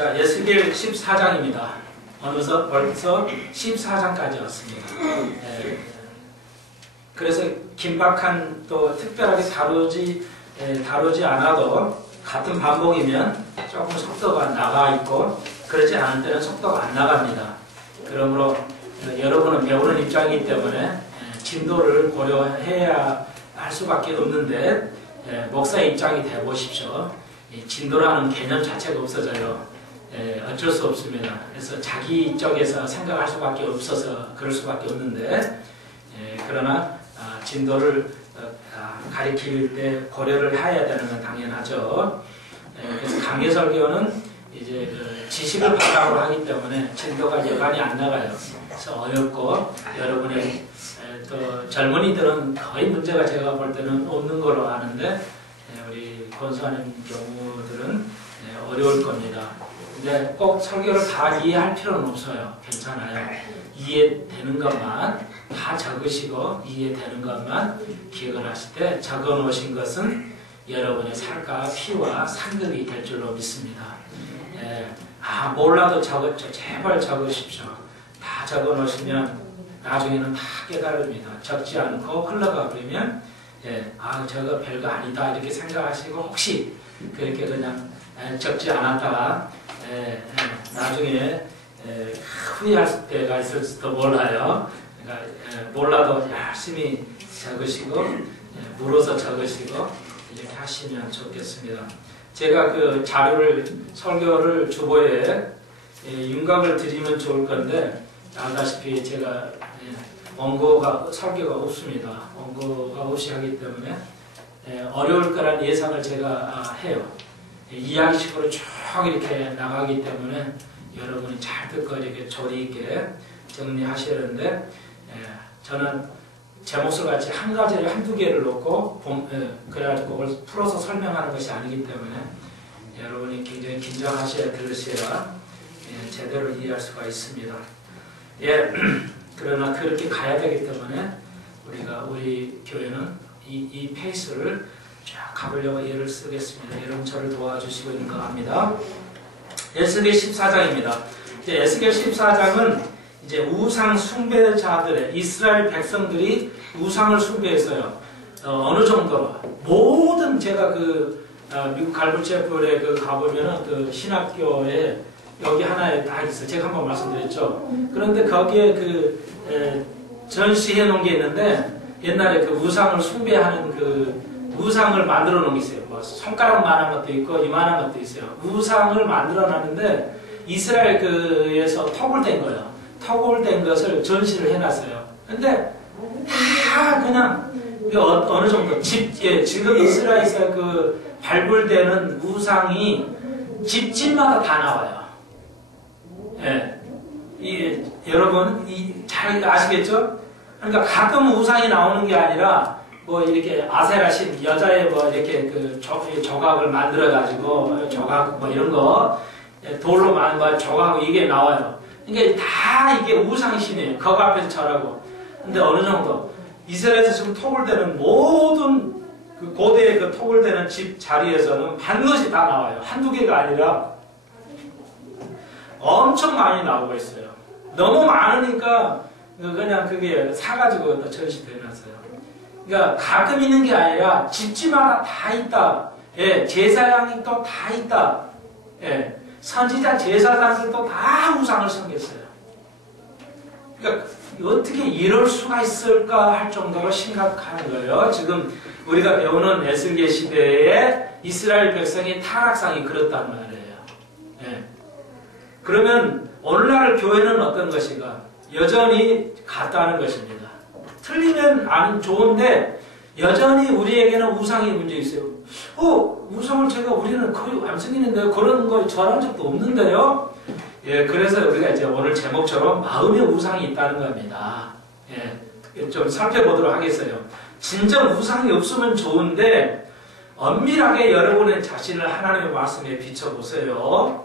자, 에스겔 14장입니다. 어느덧 벌써 14장까지 왔습니다. 그래서 긴박한 또 특별하게 다루지 않아도 같은 반복이면 조금 속도가 나가 있고 그렇지 않을 때는 속도가 안 나갑니다. 그러므로 여러분은 배우는 입장이기 때문에 진도를 고려해야 할 수밖에 없는데 목사의 입장이 되어보십시오. 진도라는 개념 자체가 없어져요. 어쩔 수 없습니다. 그래서 자기 쪽에서 생각할 수밖에 없어서 그럴 수밖에 없는데 그러나 진도를 가리킬 때 고려를 해야 되는 건 당연하죠. 그래서 강해설교는 이제 지식을 바탕으로 하기 때문에 진도가 여간이 안 나가요. 그래서 어렵고 여러분의 또 젊은이들은 거의 문제가 제가 볼 때는 없는 걸로 아는데 우리 권수하는 경우들은 어려울 겁니다. 근데 꼭 설교를 다 이해할 필요는 없어요. 괜찮아요. 이해되는 것만 다 적으시고 이해되는 것만 기억을 하실 때 적어 놓으신 것은 여러분의 살과 피와 상급이 될 줄로 믿습니다. 몰라도 적었죠. 제발 적으십시오. 다 적어 놓으시면 나중에는 다 깨달습니다. 적지 않고 흘러가 버리면 저거 별거 아니다 이렇게 생각하시고 혹시 그렇게 그냥 적지 않았다가 나중에 후회할 때가 있을지도 몰라요. 그러니까 몰라도 열심히 적으시고 물어서 적으시고 이렇게 하시면 좋겠습니다. 제가 그 자료를 설교를 주보에 윤곽을 드리면 좋을 건데 알다시피 제가 원고가 설교가 없습니다. 원고가 없이 하기 때문에 어려울 거란 예상을 제가 해요. 이야기식으로 쭉 이렇게 나가기 때문에 여러분이 잘 듣고 이렇게 조리 있게 정리하시는데 저는 제 몫을 같이 한 가지를 한두 개를 놓고 그래가지고 그걸 풀어서 설명하는 것이 아니기 때문에 여러분이 굉장히 긴장하셔야 들으셔야 제대로 이해할 수가 있습니다. 그러나 그렇게 가야 되기 때문에 우리 교회는 이 페이스를 쫙 가보려고 애를 쓰겠습니다. 여러분 저를 도와주시고 있는 거 합니다. 에스겔 14장입니다. 이제 에스겔 14장은 이제 우상 숭배자들의 이스라엘 백성들이 우상을 숭배했어요. 어느 정도로 모든 제가 미국 갈부체플에 가보면은 그 신학교에 여기 하나에 다 있어요. 제가 한번 말씀드렸죠. 그런데 거기에 전시해 놓은 게 있는데 옛날에 그 우상을 숭배하는 우상을 만들어 놓은 게 있어요. 뭐 손가락만한 것도 있고 이만한 것도 있어요. 우상을 만들어 놨는데 이스라엘에서 턱을 거예요. 턱을 댄 것을 전시를 해놨어요. 근데 다 그냥 어느 정도 지금 이스라엘에서 발굴되는 우상이 집집마다 다 나와요. 여러분 잘 아시겠죠? 그러니까 가끔 우상이 나오는 게 아니라 뭐 이렇게 아세라신 여자의 뭐 이렇게 조각을 만들어 가지고 조각 뭐 이런 거 돌로 만든 조각하고 이게 나와요. 그러니까 다 이게 우상신이에요. 거기 앞에서 절하고. 근데 어느 정도 이스라엘에서 지금 톡을 대는 모든 고대의 톡을 대는 집 자리에서는 반드시 다 나와요. 한두 개가 아니라 엄청 많이 나오고 있어요. 너무 많으니까 그냥 그게 사가지고 또 전시돼 놨어요. 그러니까 가끔 있는 게 아니라 집집마다 다 있다. 제사장이 또 다 있다. 선지자 제사장들도 다 우상을 섬겼어요. 그러니까 어떻게 이럴 수가 있을까 할 정도로 심각한 거예요. 지금 우리가 배우는 에스겔 시대에 이스라엘 백성의 타락상이 그렇단 말이에요. 그러면 오늘날 교회는 어떤 것인가? 여전히 같다는 것입니다. 틀리면 안 좋은데 여전히 우리에게는 우상의 문제 있어요. 우상을 우리는 거의 안 섬기는데요. 그런 거 전한 적도 없는데요. 그래서 우리가 이제 오늘 제목처럼 마음의 우상이 있다는 겁니다. 좀 살펴보도록 하겠어요. 진정 우상이 없으면 좋은데 엄밀하게 여러분의 자신을 하나님의 말씀에 비춰보세요.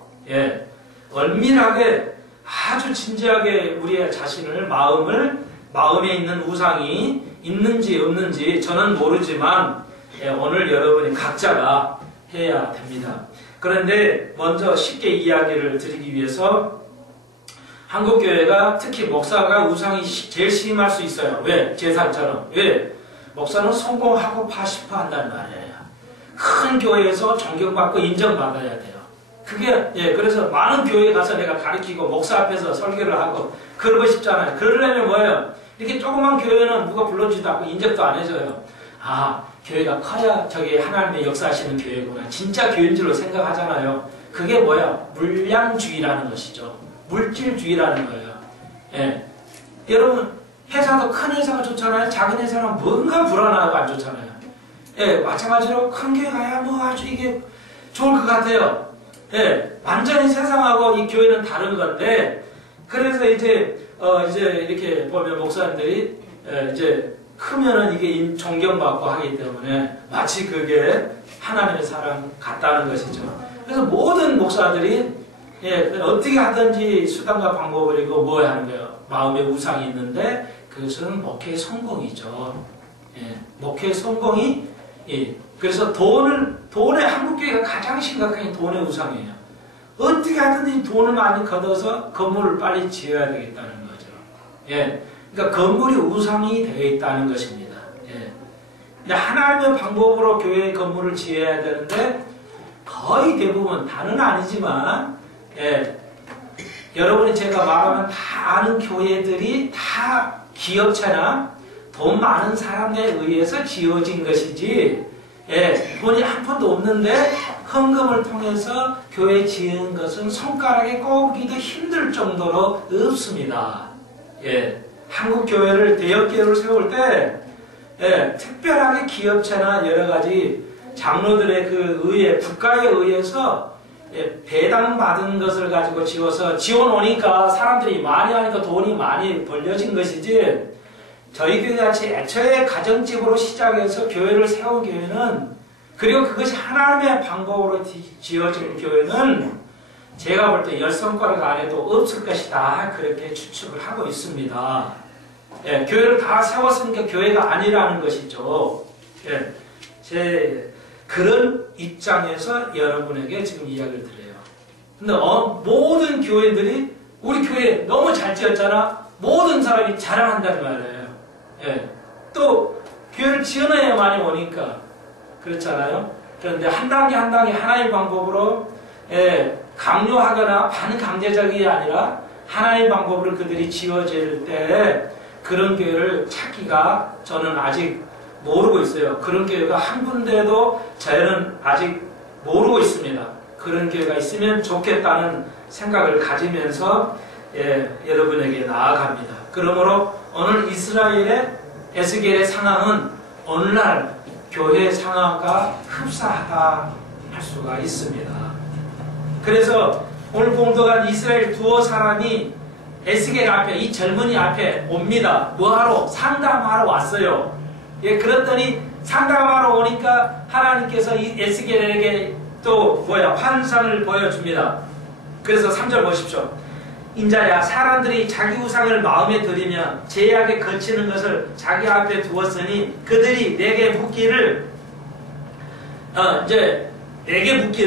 엄밀하게 아주 진지하게 우리의 자신을 마음에 있는 우상이 있는지 없는지 저는 모르지만 오늘 여러분이 각자가 해야 됩니다. 그런데 먼저 쉽게 이야기를 드리기 위해서 한국교회가 특히 목사가 우상이 제일 심할 수 있어요. 왜? 제사처럼. 왜? 목사는 성공하고 싶어 한다는 말이에요. 큰 교회에서 존경받고 인정받아야 돼요. 그게, 그래서 많은 교회에 가서 내가 가르치고 목사 앞에서 설교를 하고 그러고 싶잖아요. 그러려면 뭐예요? 이렇게 조그만 교회는 누가 불러주지도 않고 인정도 안 해줘요. 아, 교회가 커야 저게 하나님의 역사하시는 교회구나. 진짜 교회인 줄로 생각하잖아요. 그게 뭐야? 물량주의라는 것이죠. 물질주의라는 거예요. 예. 여러분, 회사도 큰 회사가 좋잖아요. 작은 회사는 뭔가 불안하고 안 좋잖아요. 예, 마찬가지로 큰 교회 가야 뭐 아주 이게 좋을 것 같아요. 예, 완전히 세상하고 이 교회는 다른 건데, 그래서 이제 이렇게 보면 목사님들이 이제 크면은 이게 존경받고 하기 때문에 마치 그게 하나님의 사랑 같다는 것이죠. 그래서 모든 목사들이 어떻게 하든지 수단과 방법을 이거 뭐 하는 거예요? 마음에 우상이 있는데 그것은 목회의 성공이죠. 목회의 성공이 그래서 돈의 한국교회가 가장 심각한 게 돈의 우상이에요. 어떻게 하든지 돈을 많이 걷어서 건물을 빨리 지어야 되겠다는 거죠. 그러니까 건물이 우상이 되어 있다는 것입니다. 근데 하나님의 방법으로 교회의 건물을 지어야 되는데 거의 대부분 다는 아니지만 여러분이 제가 말하면 다 아는 교회들이 다 기업체나 돈 많은 사람에 의해서 지어진 것이지 돈이 한 푼도 없는데 헌금을 통해서 교회 지은 것은 손가락에 꼽기도 힘들 정도로 없습니다. 한국 교회를 대역교회를 세울 때 특별하게 기업체나 여러 가지 장로들의 그 의회, 국가에 의해서 배당받은 것을 가지고 지어서 지원 오니까 사람들이 많이 하니까 돈이 많이 벌려진 것이지, 저희 교회같이 애초에 가정집으로 시작해서 교회를 세운 교회는, 그리고 그것이 하나님의 방법으로 지어진 교회는 제가 볼 때 10손가락 안에도 없을 것이다, 그렇게 추측을 하고 있습니다. 교회를 다 세웠으니까 교회가 아니라는 것이죠. 제 그런 입장에서 여러분에게 지금 이야기를 드려요. 근데 모든 교회들이 우리 교회 너무 잘 지었잖아, 모든 사람이 자랑한다는 말이에요. 또 교회를 지어놔야만이 오니까 그렇잖아요. 그런데 한 단계 한 단계 하나의 방법으로 강요하거나 반강제적이 아니라 하나의 방법으로 그들이 지어질 때 그런 교회를 찾기가 저는 아직 모르고 있어요. 그런 교회가 한 군데도 저는 아직 모르고 있습니다. 그런 교회가 있으면 좋겠다는 생각을 가지면서 여러분에게 나아갑니다. 그러므로 오늘 이스라엘의 에스겔의 상황은 오늘날 교회 상황과 흡사하다 할 수가 있습니다. 그래서 오늘 공독한 이스라엘 두어 사람이 에스겔 앞에, 이 젊은이 앞에 옵니다. 뭐하러? 상담하러 왔어요. 그랬더니 상담하러 오니까 하나님께서 이 에스겔에게 또 환상을 보여줍니다. 그래서 3절 보십시오. 인자야, 사람들이 자기 우상을 마음에 들이며 제약에 거치는 것을 자기 앞에 두었으니 그들이 내게 묻기를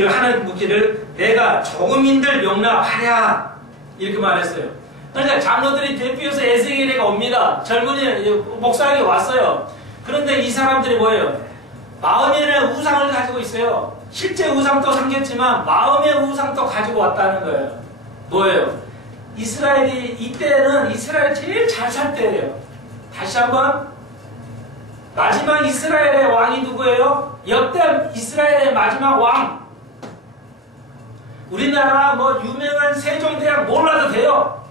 하나님 묻기를 내가 조금인들 용납하랴, 이렇게 말했어요. 그러니까 장로들이 대피해서 에스겔에게 옵니다. 젊은이 목사에게 왔어요. 그런데 이 사람들이 뭐예요? 마음에는 우상을 가지고 있어요. 실제 우상도 생겼지만 마음의 우상도 가지고 왔다는 거예요. 뭐예요? 이스라엘이, 이때는 이스라엘이 제일 잘 살 때예요. 다시 한번, 마지막 이스라엘의 왕이 누구예요? 역대 이스라엘의 마지막 왕. 우리나라 유명한 세종대왕 몰라도 돼요.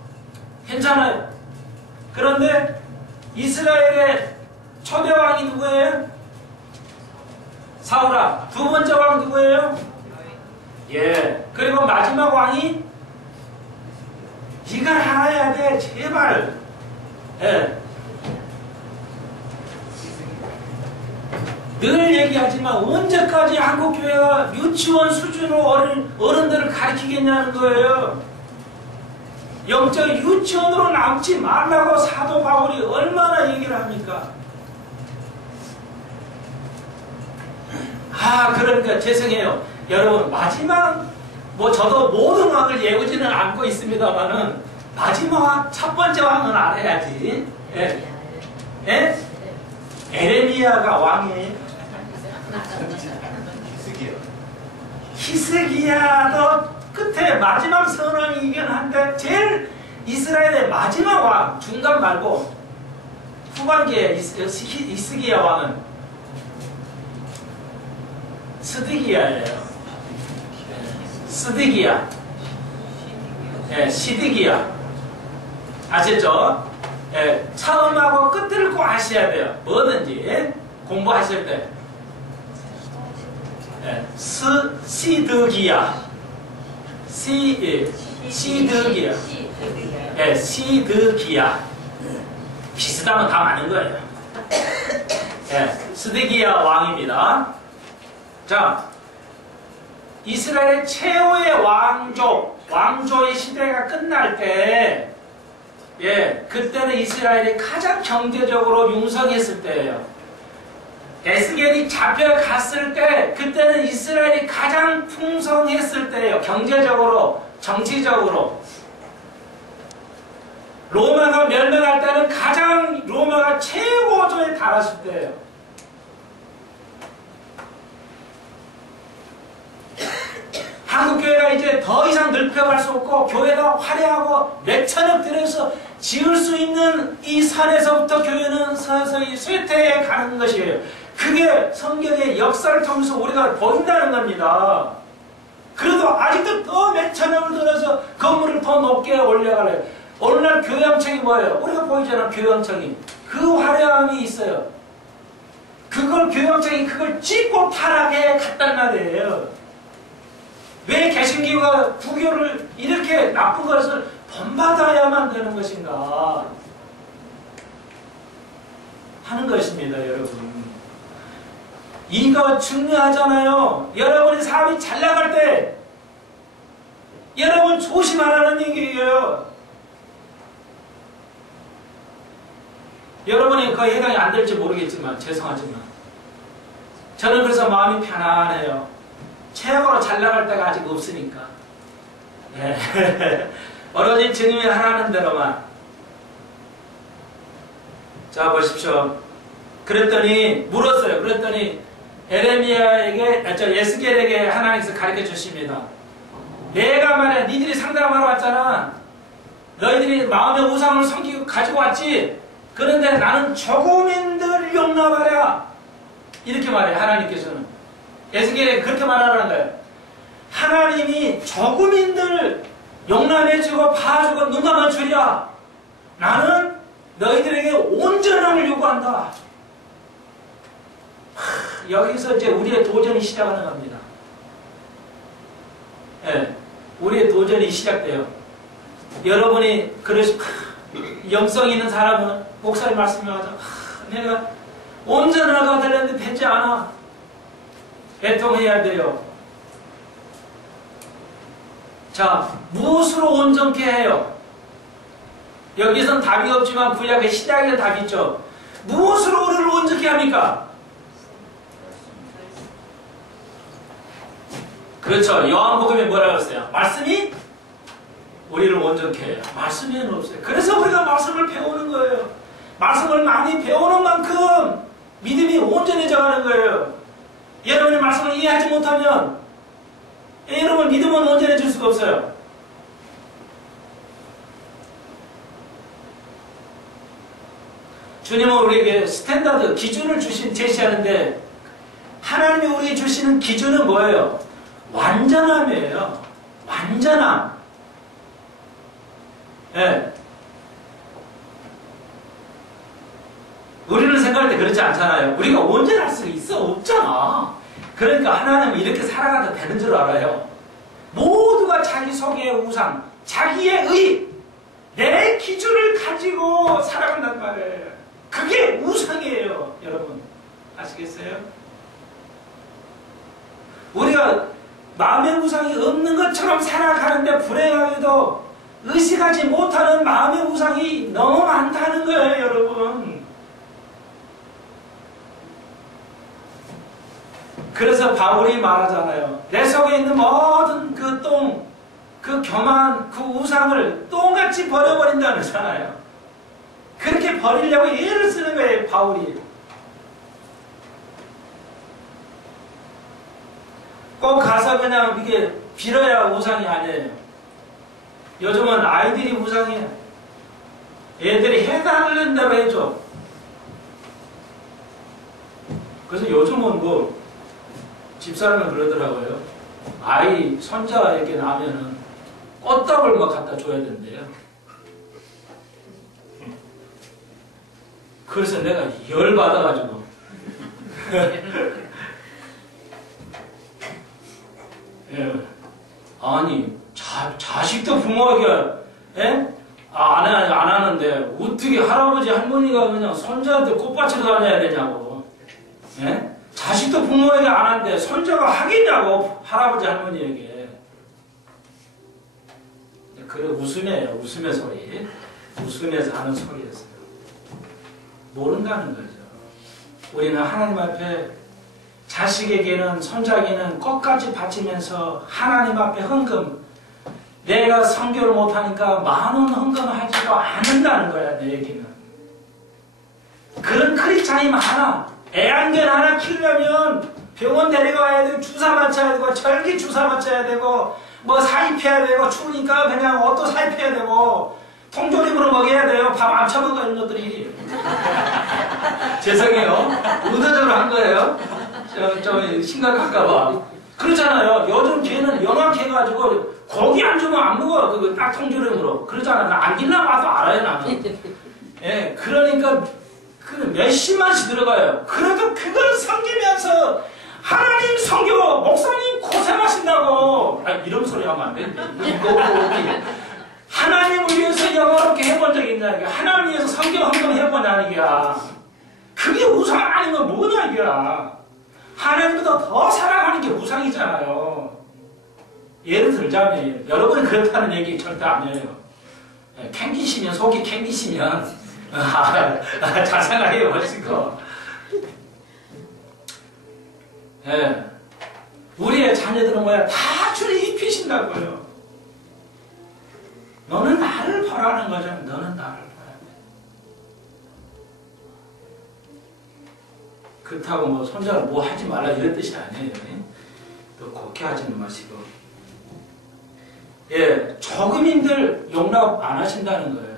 괜찮아요. 그런데 이스라엘의 초대왕이 누구예요? 사울왕. 두 번째 왕 누구예요? 그리고 마지막 왕이, 이걸 알아야 돼, 제발. 늘 얘기하지만 언제까지 한국교회가 유치원 수준으로 어른들을 가르치겠냐는 거예요. 영적 유치원으로 남지 말라고 사도 바울이 얼마나 얘기를 합니까? 그러니까 죄송해요. 여러분, 마지막, 저도 모든 왕을 예우지는 않고 있습니다만은, 마지막 첫 번째 왕은 알아야지. 예. 예? 에레미야가 왕이에요. 히스기야도 끝에 마지막 선왕이긴 한데, 제일 이스라엘의 마지막 왕, 중간 말고, 후반기에 히스기야 왕은 스디기야예요. 스디기야. 예, 시디기야. 아셨죠? 예, 처음하고 끝을 꼭 아셔야 돼요. 뭐든지 공부하실 때. 예, 시드기야. 시드기야. 예, 시드기야. 비슷하면 다 맞는 거예요. 예, 스디기야 왕입니다. 자, 이스라엘의 최후의 왕조의 시대가 끝날 때, 예, 그때는 이스라엘이 가장 경제적으로 융성했을 때예요. 에스겔이 잡혀갔을 때, 그때는 이스라엘이 가장 풍성했을 때예요. 경제적으로, 정치적으로. 로마가 멸망할 때는 가장 로마가 최고조에 달했을 때예요. 한국교회가 이제 더 이상 넓혀갈 수 없고 교회가 화려하고 몇천억 들여서 지을 수 있는 이 산에서부터 교회는 서서히 쇠퇴해 가는 것이에요. 그게 성경의 역사를 통해서 우리가 보인다는 겁니다. 그래도 아직도 더 몇천억을 들여서 건물을 더 높게 올려가래요. 오늘날 교양청이 뭐예요? 우리가 보이잖아, 교양청이. 그 화려함이 있어요. 교양청이 그걸 찢고 타락해 갔단 말이에요. 왜 개신교가 부교를 이렇게 나쁜 것을 본받아야만 되는 것인가 하는 것입니다, 여러분. 이거 중요하잖아요. 여러분의 삶이 잘 나갈 때 여러분 조심하라는 얘기예요. 여러분이 거의 해당이 안 될지 모르겠지만 죄송하지만 저는 그래서 마음이 편안해요. 최고로 잘 나갈 때가 아직 없으니까. 예. 오로지 주님이 하라는 대로만. 자, 보십시오. 그랬더니 물었어요. 그랬더니 에스겔에게 하나님께서 가르쳐 주십니다. 내가 말해, 니들이 상담하러 왔잖아. 너희들이 마음의 우상을 섬기고 가지고 왔지. 그런데 나는 조금인들 용납하랴. 이렇게 말해요, 하나님께서는. 에스겔에 그렇게 말하라는 거예요. 하나님이 조금인들 용납해주고 봐주고 눈 감아주랴. 나는 너희들에게 온전함을 요구한다. 여기서 이제 우리의 도전이 시작하는 겁니다. 예, 우리의 도전이 시작돼요. 여러분이 영성 있는 사람은 목사님 말씀이 맞아. 내가 온전하가 되려는데 되지 않아. 애통해야 돼요. 자, 무엇으로 온전케 해요? 여기선 답이 없지만 구약의 시작에 답이 있죠. 무엇으로 우리를 온전케 합니까? 그렇죠. 요한복음에 뭐라고 했어요? 말씀이 우리를 온전케 해요. 말씀에는 없어요. 그래서 우리가 말씀을 배우는 거예요. 말씀을 많이 배우는 만큼 믿음이 온전해져 가는 거예요. 여러분이 말씀을 이해하지 못하면 여러분 믿음은 온전해질 수가 없어요. 주님은 우리에게 스탠다드, 기준을 제시하는데 하나님이 우리에게 주시는 기준은 뭐예요? 완전함이에요. 완전함. 예. 우리는 생각할 때 그렇지 않잖아요. 우리가 온전할 수 있어? 없잖아. 그러니까 하나님은 이렇게 살아가도 되는 줄 알아요. 모두가 자기 속의 우상, 자기의 의, 내 기준을 가지고 살아간단 말이에요. 그게 우상이에요, 여러분. 아시겠어요? 우리가 마음의 우상이 없는 것처럼 살아가는데 불행하게도 의식하지 못하는 마음의 우상이 너무 많다는 거예요, 여러분. 그래서 바울이 말하잖아요. 내 속에 있는 모든 그 똥, 그 교만, 그 우상을 똥같이 버려버린다 그러잖아요. 그렇게 버리려고 예를 쓰는 거예요, 바울이. 꼭 가서 그냥 이게 빌어야 우상이 아니에요. 요즘은 아이들이 우상이에요. 애들이 해달라는 대로 해줘. 그래서 요즘은 뭐 집사람은 그러더라고요. 아이 손자 이렇게 나면은 꽃다발 막 갖다 줘야 된대요. 그래서 내가 열 받아가지고 예. 아니 자식도 부모에게 예? 안 하는데 어떻게 할아버지 할머니가 그냥 손자한테 꽃받치러 다녀야 되냐고. 예? 자식도 부모에게 안 하는데 손자가 하겠냐고 할아버지 할머니에게. 그래 웃음이에요. 웃음의 소리. 웃으면서 하는 소리였어요. 모른다는 거죠. 우리는 하나님 앞에 자식에게는 손자에게는 꽃까지 바치면서 하나님 앞에 헌금, 내가 선교를 못하니까 많은 헌금을 하지도 않는다는 거야. 내에게는. 그런 크리스찬이 많아. 애완견 하나 키우려면 병원 데려가야 되고 주사 맞춰야 되고 절기 주사 맞춰야 되고 뭐 사입해야 되고 추우니까 그냥 옷도 사입해야 되고 통조림으로 먹여야 돼요. 밥 안 처먹어 이런 것들이. 죄송해요. 의도적으로 한 거예요. 좀 심각할까봐. 그렇잖아요. 요즘 걔는 영악해가지고 고기 안 주면 안 먹어. 그거 딱 통조림으로. 그러잖아. 나 안길라 봐도 알아요, 나는. 예, 그러니까 그 몇십만씩 들어가요. 그래도 그걸 섬기면서 하나님 섬겨 목사님 고생하신다고. 아, 이런 소리 하면 안 되는데. 이거 어떻게 하나님을 위해서 영화롭게 해본 적이 있냐 이게. 하나님 위해서 섬겨 헌금 해보냐 이게야. 그게 우상 아니면 뭐냐 이게야. 하나님보다 더 사랑하는 게 우상이잖아요. 예를 들자면 여러분이 그렇다는 얘기 절대 아니에요. 캥기시면 속이 캥기시면 자상하게 멋지고. 예. 우리의 자녀들은 뭐야? 다 주님 입히신다고요. 너는 나를 보라는 거죠. 너는 나를 보라. 그렇다고 뭐 손자가 뭐 하지 말라 이런 뜻이 아니에요. 또 그렇게 하지는 마시고. 예, 조금인들 용납 안 하신다는 거예요.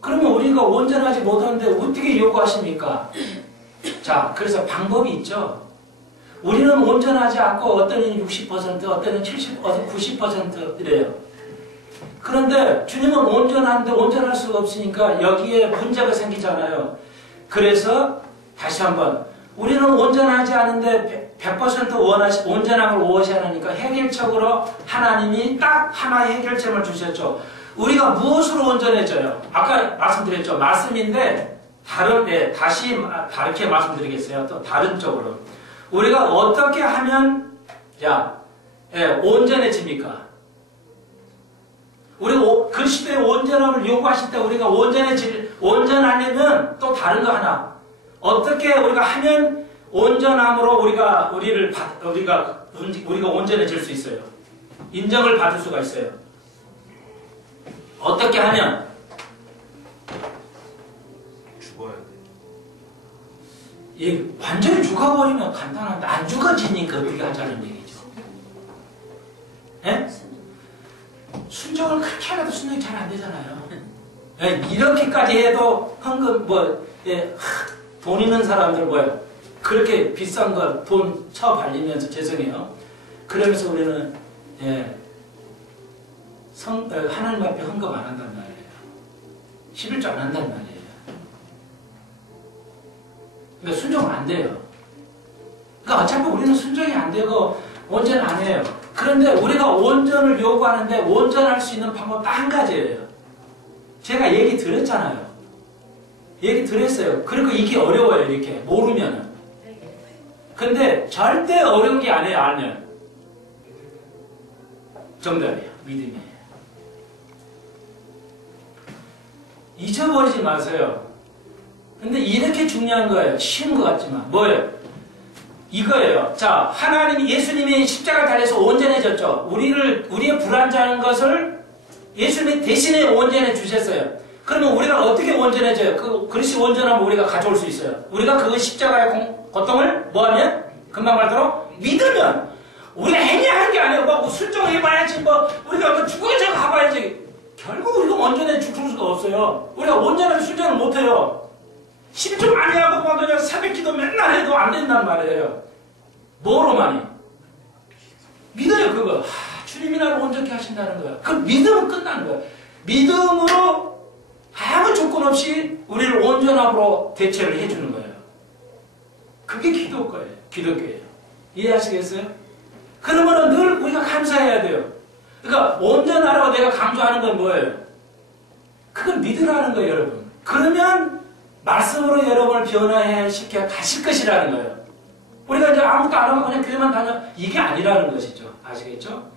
그러면 우리가 온전하지 못하는데 어떻게 요구하십니까? 자, 그래서 방법이 있죠. 우리는 온전하지 않고 어떤 이는 60%, 어떤 이는 70%, 어떤 90% 이래요. 그런데 주님은 온전한데 온전할 수가 없으니까 여기에 문제가 생기잖아요. 그래서 다시 한번 우리는 온전하지 않은데 100% 온전함을 원하시니까 해결책으로 하나님이 딱 하나의 해결책을 주셨죠. 우리가 무엇으로 온전해져요? 아까 말씀드렸죠. 말씀인데 다시 다르게 말씀드리겠어요. 또 다른 쪽으로. 우리가 어떻게 하면 온전해집니까? 우리가 그리스도의 온전함을 요구하실 때 우리가 온전하려면 또 다른 거 하나. 어떻게 우리가 하면 온전함으로 우리가 온전해질 수 있어요? 인정을 받을 수가 있어요. 어떻게 하면? 죽어야 돼. 예, 완전히 죽어버리면 간단한데 안 죽어지니까 어떻게 하자는 얘기죠. 예? 순종을 그렇게 하려도 순종이 잘 안 되잖아요. 예, 이렇게까지 해도 헌금 돈 있는 사람들 뭐예요? 그렇게 비싼 거 돈 쳐발리면서 죄송해요. 그러면서 우리는 하나님 앞에 헌금 안 한단 말이에요. 11조 안 한단 말이에요. 그러니까 순종 안 돼요. 그러니까 어차피 우리는 순종이 안 되고 온전 안 해요. 그런데 우리가 온전을 요구하는데 온전할 수 있는 방법 딱 한 가지예요. 제가 얘기 드렸잖아요. 얘기 드렸어요. 그리고 이게 어려워요. 이렇게 모르면은. 근데 절대 어려운 게 아니에요. 알면. 정답이에요. 믿음이에요. 잊어버리지 마세요. 근데 이렇게 중요한 거예요. 쉬운 것 같지만. 뭐예요? 이거예요. 자, 하나님, 예수님이 십자가 달려서 온전해졌죠. 우리의 불완전한 것을 예수님이 대신에 온전해 주셨어요. 그러면 우리가 어떻게 온전해져요? 그릇이 온전하면 우리가 가져올 수 있어요. 우리가 그 십자가의 고통을 뭐하면? 금방 말대로 믿으면. 우리가 행위하는 게 아니에요. 뭐 순종해봐야지, 우리가 죽어져 가봐야지. 결국 우리가 온전해 죽을 수가 없어요. 우리가 온전하게 순종을 못해요. 10조 많이 하고 막 그냥 새벽기도 맨날 해도 안 된단 말이에요. 뭐로만이? 믿어요, 그거. 주님이 나를 온전케 하신다는 거야. 그 믿음은 끝나는 거야. 믿음으로 아무 조건 없이 우리를 온전함으로 대체를 해주는 거예요. 그게 기독교예요. 기독교예요. 이해하시겠어요? 그러면 늘 우리가 감사해야 돼요. 그러니까 온전하라고 내가 강조하는 건 뭐예요? 그걸 믿으라는 거예요, 여러분. 그러면 말씀으로 여러분을 변화시켜 가실 것이라는 거예요. 우리가 이제 아무것도 안 하고 그냥 교회만 다녀. 이게 아니라는 것이죠. 아시겠죠?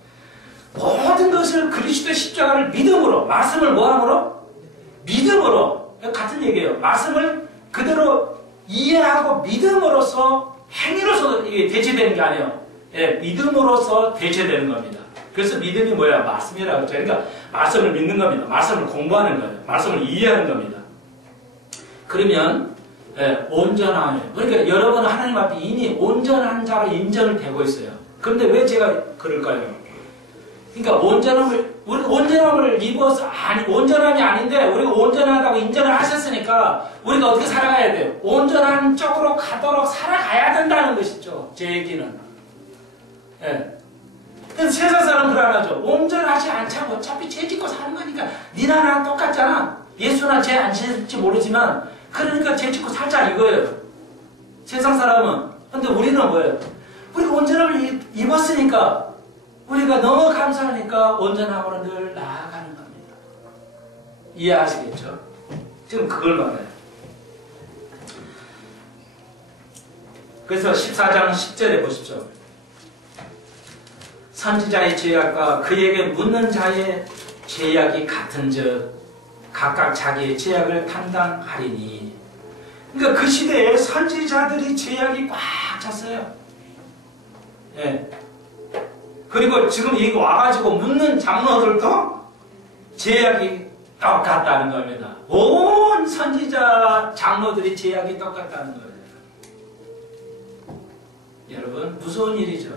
모든 것을 그리스도의 십자가를 믿음으로, 말씀을 뭐함으로? 믿음으로. 같은 얘기예요. 말씀을 그대로 이해하고 믿음으로써 행위로서 이게 대체되는 게 아니에요. 예, 믿음으로써 대체되는 겁니다. 그래서 믿음이 뭐야? 말씀이라고 했죠. 그러니까 말씀을 믿는 겁니다. 말씀을 공부하는 거예요. 말씀을 이해하는 겁니다. 그러면 온전하네요. 그러니까 여러분은 하나님 앞에 이미 온전한 자로 인정을 되고 있어요. 그런데 왜 제가 그럴까요? 그러니까 우리가 온전함을 입어서, 온전함이 아닌데, 우리가 온전하다고 인정을 하셨으니까, 우리가 어떻게 살아가야 돼요? 온전한 쪽으로 가도록 살아가야 된다는 것이죠. 제 얘기는. 예. 근데 세상 사람은 불안하죠. 온전하지 않자고 어차피 죄 짓고 사는 거니까, 니나 나랑 똑같잖아. 예수나 죄 안 짓을지 모르지만, 그러니까 죄 짓고 살자 이거예요. 세상 사람은. 근데 우리는 뭐예요? 우리가 온전함을 입었으니까, 우리가 너무 감사하니까 온전함으로 늘 나아가는 겁니다. 이해하시겠죠? 지금 그걸 말해요. 그래서 14장 10절에 보십시오. 선지자의 죄악과 그에게 묻는 자의 죄악이 같은즉 각각 자기의 죄악을 감당하리니. 그러니까 그 시대에 선지자들이 죄악이 꽉 찼어요. 예. 그리고 지금 이거 와가지고 묻는 장로들도 죄악이 똑같다는 겁니다. 온 선지자 장로들이 죄악이 똑같다는 거예요. 여러분, 무서운 일이죠.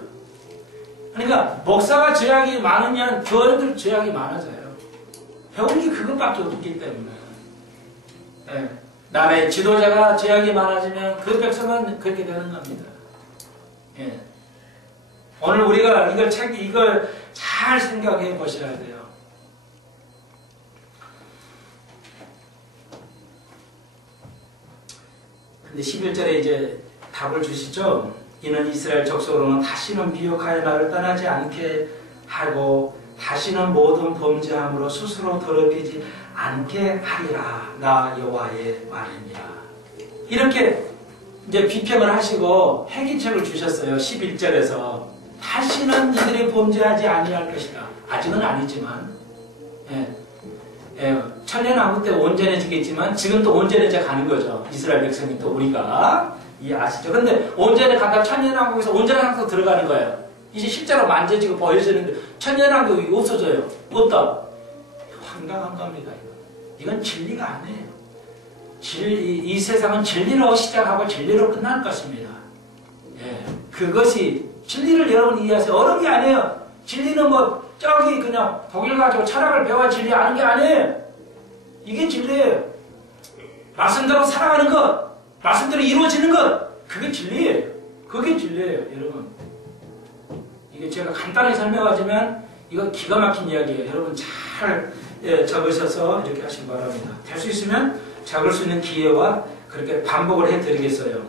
그러니까 목사가 죄악이 많으면 교회들 죄악이 많아져요. 배운 게 그것밖에 없기 때문에. 네. 남의 지도자가 죄악이 많아지면 그 백성은 그렇게 되는 겁니다. 예. 오늘 우리가 이걸 잘 생각해 보셔야 돼요. 근데 11절에 이제 답을 주시죠. 이는 이스라엘 족속으로는 다시는 미혹하여 나를 떠나지 않게 하고 다시는 모든 범죄함으로 스스로 더럽히지 않게 하리라. 나 여호와의 말이니라. 이렇게 이제 비평을 하시고 해결책을 주셨어요. 11절에서. 다시는 이들이 범죄하지 아니할 것이다. 아직은 아니지만 천년왕국 때 온전해지겠지만 지금도 온전해져 가는 거죠. 이스라엘 백성이 또 우리가 아시죠? 근데 온전해 가다 천년왕국에서 온전한 왕국 들어가는 거예요. 이제 실제로 만져지고 보여지는데 천년왕국이 없어져요. 없다. 황당한 겁니다. 이건 진리가 아니에요. 이 세상은 진리로 시작하고 진리로 끝날 것입니다. 예, 그것이 진리를 여러분 이해하세요. 어려운 게 아니에요. 진리는 저기 그냥 독일 가지고 철학을 배워 진리 아는 게 아니에요. 이게 진리예요. 말씀대로 살아가는 것, 말씀대로 이루어지는 것, 그게 진리예요. 그게 진리예요, 여러분. 이게 제가 간단하게 설명하지만 이건 기가 막힌 이야기예요. 여러분 잘 적으셔서 이렇게 하시기 바랍니다. 될 수 있으면 적을 수 있는 기회와 그렇게 반복을 해드리겠어요.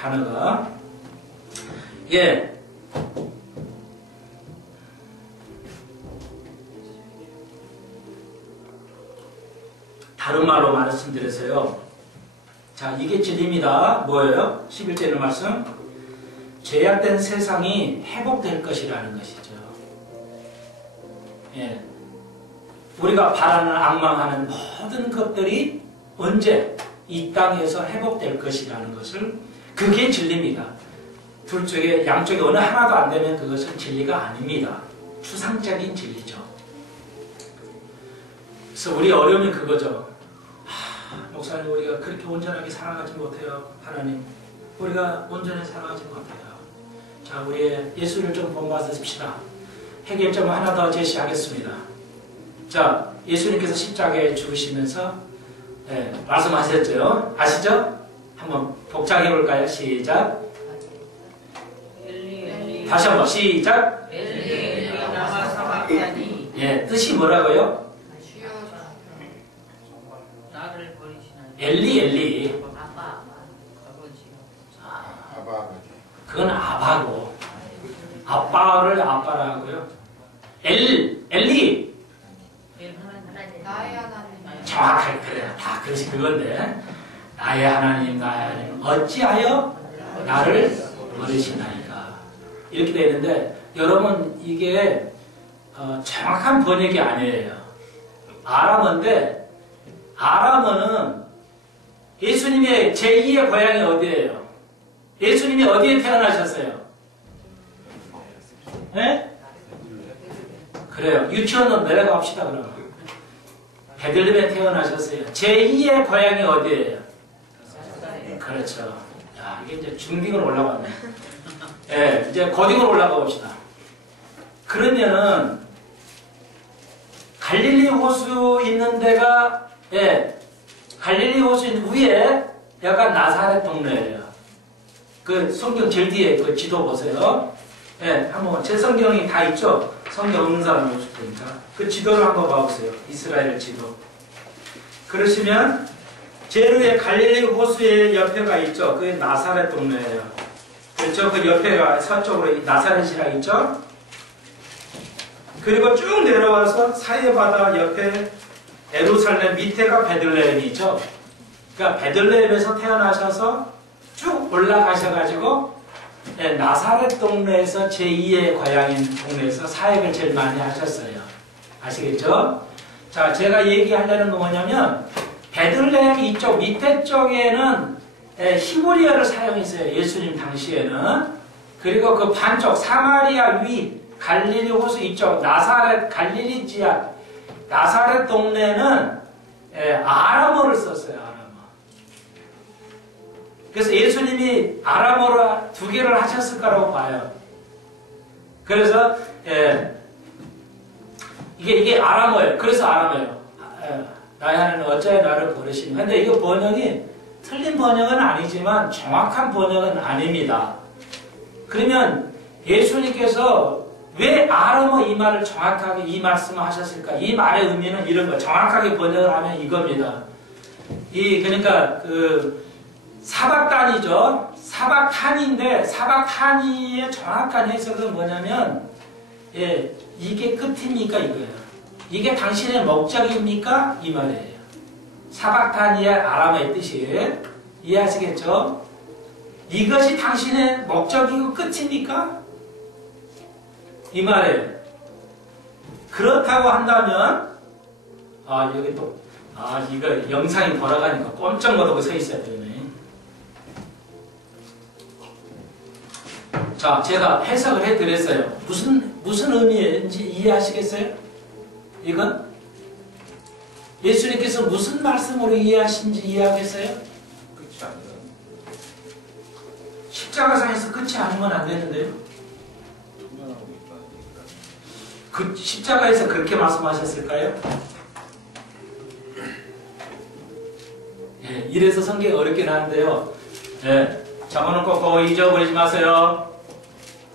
단어가. 예. 다른 말로 말씀드려서요. 자, 이게 진리입니다. 뭐예요? 11절의 말씀. 죄악된 세상이 회복될 것이라는 것이죠. 예. 우리가 바라는 악망하는 모든 것들이 언제 이 땅에서 회복될 것이라는 것을, 그게 진리입니다. 둘 중에 양쪽에 어느 하나도 안 되면 그것은 진리가 아닙니다. 추상적인 진리죠. 그래서 우리 어려움이 그거죠. 목사님, 우리가 그렇게 온전하게 살아가지 못해요. 하나님, 우리가 온전히 살아가지 못해요. 자, 우리의 예수를 좀 본받으십시다. 해결점을 하나 더 제시하겠습니다. 자, 예수님께서 십자가에 죽으시면서 말씀하셨죠. 아시죠? 한번 복장해 볼까요? 시작. 다시 한번 시작. 예, 뜻이 뭐라고요? 엘리. 그건 아바고, 아빠를 아빠라고요. 엘리. 나의 하나님. 정확하게 그래요. 다 그것이 그건데, 나의 하나님, 나의 하나님, 어찌하여 나를 버리시나이까. 이렇게 되는데, 여러분 이게 정확한 번역이 아니에요. 아람어인데, 아람어는 예수님의 제2의 고향이 어디예요? 예수님이 어디에 태어나셨어요? 네? 그래요. 유치원으로 내려갑시다 그러면. 베들레헴에 태어나셨어요. 제2의 고향이 어디예요? 그렇죠. 야, 이게 이제 중딩으로 올라가네. 예, 이제 고딩으로 올라가 봅시다. 그러면은 갈릴리 호수 있는 데가 갈릴리 호수 있는 위에 약간 나사렛 동네예요. 그 성경 제일 뒤에 그 지도 보세요. 한번 제 성경이 다 있죠. 성경 없는 사람이 없을 테니까 그 지도를 한번 봐보세요. 이스라엘 지도. 그러시면 제일 위에 갈릴리 호수의 옆에가 있죠. 그게 나사렛 동네예요. 그렇죠. 그 옆에가 서쪽으로 나사렛이라 있죠. 그리고 쭉 내려와서 사해바다 옆에 예루살렘 밑에가 베들레헴이죠. 그러니까 베들레헴에서 태어나셔서 쭉 올라가셔가지고 나사렛 동네에서 제2의 고향인 동네에서 사역을 제일 많이 하셨어요. 아시겠죠? 자, 제가 얘기하려는 건 뭐냐면 베들레헴 이쪽 밑에 쪽에는 히브리어를 사용했어요. 예수님 당시에는. 그리고 그 반쪽 사마리아 위 갈릴리 호수 이쪽 나사렛 갈릴리 지역 나사렛 동네는 아람어를 썼어요. 아람어. 그래서 예수님이 아람어로 두 개를 하셨을 거라고 봐요. 그래서 이게 아람어예요. 그래서 아람어예요. 나의 하나님 어찌하여 나를 버리시니. 근데 이거 번역이 틀린 번역은 아니지만 정확한 번역은 아닙니다. 그러면 예수님께서 왜 아람어 이 말을 정확하게 이 말씀을 하셨을까? 이 말의 의미는 이런 거. 정확하게 번역을 하면 이겁니다. 그러니까 사박단이죠. 사박탄인데 사박탄이의 정확한 해석은 뭐냐면 이게 끝입니까 이거예요. 이게 당신의 목적입니까? 이 말이에요. 사박탄이의 아람어의 뜻이 이해하시겠죠? 이것이 당신의 목적이고 끝입니까? 이 말이에요. 그렇다고 한다면 여기 또 이거 영상이 돌아가니까 꼼짝 못하고 서 있어야 되네. 자, 제가 해석을 해드렸어요. 무슨 의미인지 이해하시겠어요? 이건 예수님께서 무슨 말씀으로 이해하신지 이해하겠어요? 끝이 아니라 십자가상에서 끝이 아니면 안 되는데요. 투명하고 있다는 얘기가. 그 십자가에서 그렇게 말씀하셨을까요? 이래서 성경이 어렵긴 한데요. 적어놓고 그거 잊어버리지 마세요.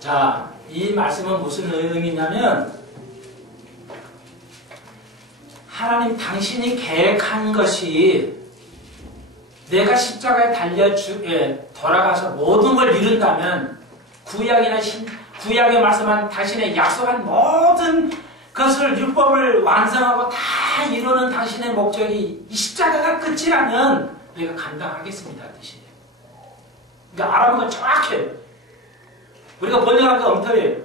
자, 이 말씀은 무슨 의미냐면 하나님 당신이 계획한 것이 내가 십자가에 돌아가서 모든 걸 이룬다면 구약에 말씀한 당신의 약속한 모든 것을 율법을 완성하고 다 이루는 당신의 목적이 이 십자가가 끝이라면 내가 감당하겠습니다 뜻이에요. 그러니까 아람어가 정확해요. 우리가 번역한 게 엉터리예요.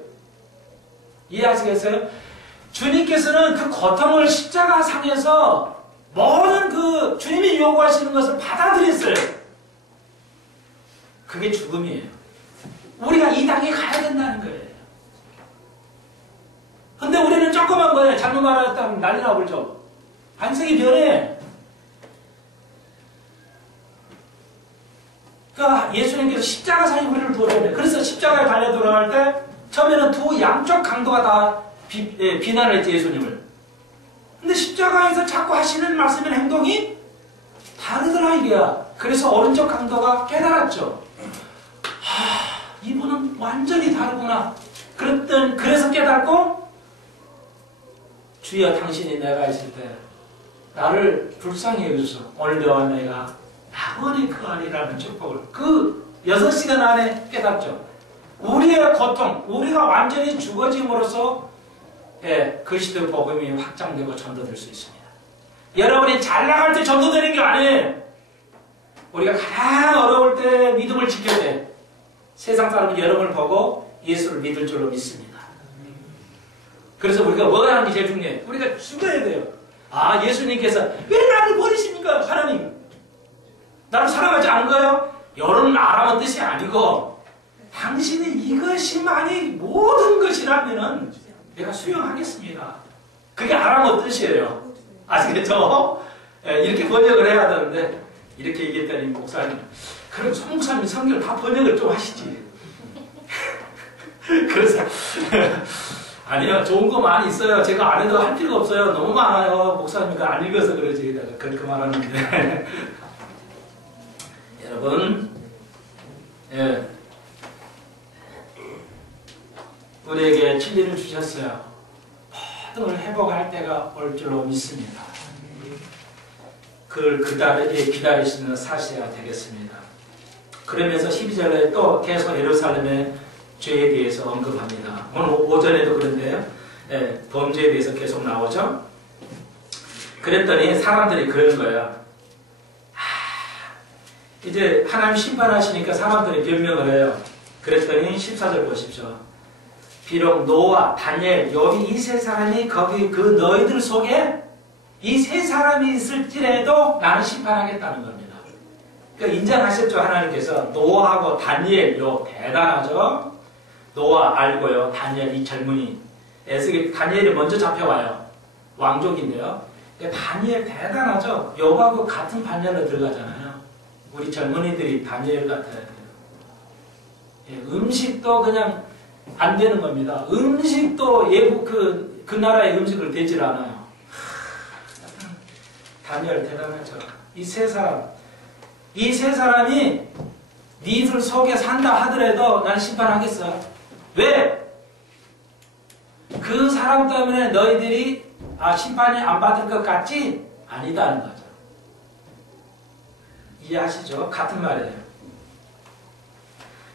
이해하시겠어요? 주님께서는 그 고통을 십자가 상에서 모든 주님이 요구하시는 것을 받아들였어요. 그게 죽음이에요. 우리가 이 단계에 가야 된다는 거예요. 근데 우리는 조그만 거에 잘못 말했다면 난리 나버리죠. 반성이 변해. 그러니까 예수님께서 십자가상에 우리를 도와야 돼. 그래서 십자가에 달려 돌아갈 때 처음에는 두 양쪽 강도가 다 비난을 했지, 예수님을. 근데 십자가에서 자꾸 하시는 말씀이나 행동이 다르더라 이게야. 그래서 오른쪽 강도가 깨달았죠. 이분은 완전히 다르구나. 그래서 깨닫고 주여 당신이 내가 있을 때 나를 불쌍히 여기소서. 오늘 너와 내가 영원히 그 안이라는 축복을 그 6시간 안에 깨닫죠. 우리의 고통, 우리가 완전히 죽어짐으로써 그리스도의 복음이 확장되고 전도될 수 있습니다. 여러분이 잘 나갈 때 전도되는 게 아니에요. 우리가 가장 어려울 때 믿음을 지켜야 돼. 세상 사람은 여러분을 보고 예수를 믿을 줄로 믿습니다. 그래서 우리가 뭐가 하는 게 제일 중요해요? 우리가 죽어야 돼요. 아, 예수님께서 왜 나를 버리십니까? 하나님. 나를 사랑하지 않은 거예요? 여러분 알아본 뜻이 아니고 당신이 이것이만이 모든 것이라면은 내가 수용하겠습니다. 그게 알아본 뜻이에요. 아시겠죠? 이렇게 번역을 해야 되는데 이렇게 얘기했더니 목사님, 그럼 송 목사님 성경을 다 번역을 좀 하시지. 그래서 아니요, 좋은 거 많이 있어요. 제가 안 해도 할 필요가 없어요. 너무 많아요. 목사님이 안 읽어서 그러지. 그렇게 말하는데. 여러분, 우리에게 진리를 주셨어요. 모든 걸 회복할 때가 올 줄로 믿습니다. 그걸 기다리시는 사시가 되겠습니다. 그러면서 12절에 또 계속 예루살렘의 죄에 대해서 언급합니다. 오늘 오전에도 그런데요. 범죄에 대해서 계속 나오죠. 그랬더니 사람들이 그런 거예요. 이제 하나님 심판하시니까 사람들이 변명을 해요. 그랬더니 14절 보십시오. 비록 노아, 다니엘, 욥이 이 세 사람이 거기 그 너희들 속에 이 세 사람이 있을지라도 나는 심판하겠다는 겁니다. 그러니까 인정하셨죠, 하나님께서. 노아하고 다니엘, 욥 대단하죠. 노아 알고요. 다니엘 이 젊은이. 에스겔 다니엘이 먼저 잡혀와요. 왕족인데요. 다니엘 대단하죠. 욥하고 같은 반열로 들어가잖아요. 우리 젊은이들이 다니엘 같아야 돼요. 음식도 그냥 안 되는 겁니다. 음식도 그 나라의 음식을 되질 않아요. 다니엘 대단하죠. 이 세 사람이 니들 속에 산다 하더라도 난 심판하겠어. 왜? 그 사람 때문에 너희들이 심판이 안 받을 것 같지? 아니다는 거죠. 이해하시죠? 같은 말이에요.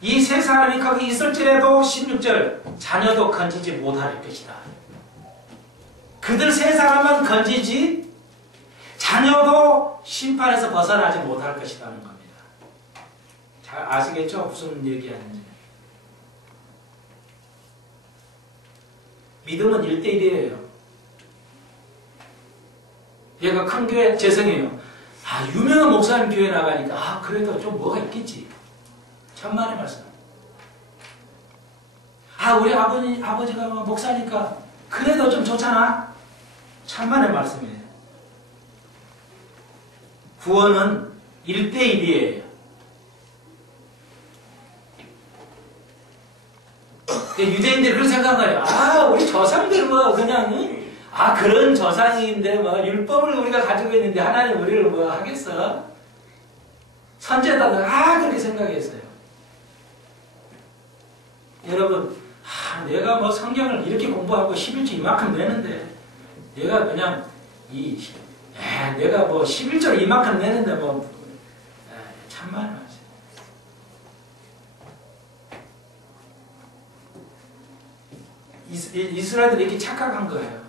이 세 사람이 거기 있을지라도 16절 자녀도 건지지 못할 것이다. 그들 세 사람만 건지지 자녀도 심판에서 벗어나지 못할 것이라는 겁니다. 잘 아시겠죠? 무슨 얘기하는지. 믿음은 1대1이에요. 얘가 큰 교회 재성이에요. 유명한 목사님 교회 나가니까 그래도 좀 뭐가 있겠지. 천만의 말씀. 우리 아버지가 목사니까 그래도 좀 좋잖아. 천만의 말씀이에요. 구원은 1대1이에요. 유대인들이 그렇게 생각해요. 우리 조상들 그냥 그런 조상인데 율법을 우리가 가지고 있는데 하나님 우리를 하겠어? 선제다들 그렇게 생각했어요. 여러분, 내가 성경을 이렇게 공부하고 11조 이만큼 내는데 내가 그냥 내가 11절 이만큼 내는데 참말 마세요. 이스라엘들이 이렇게 착각한 거예요.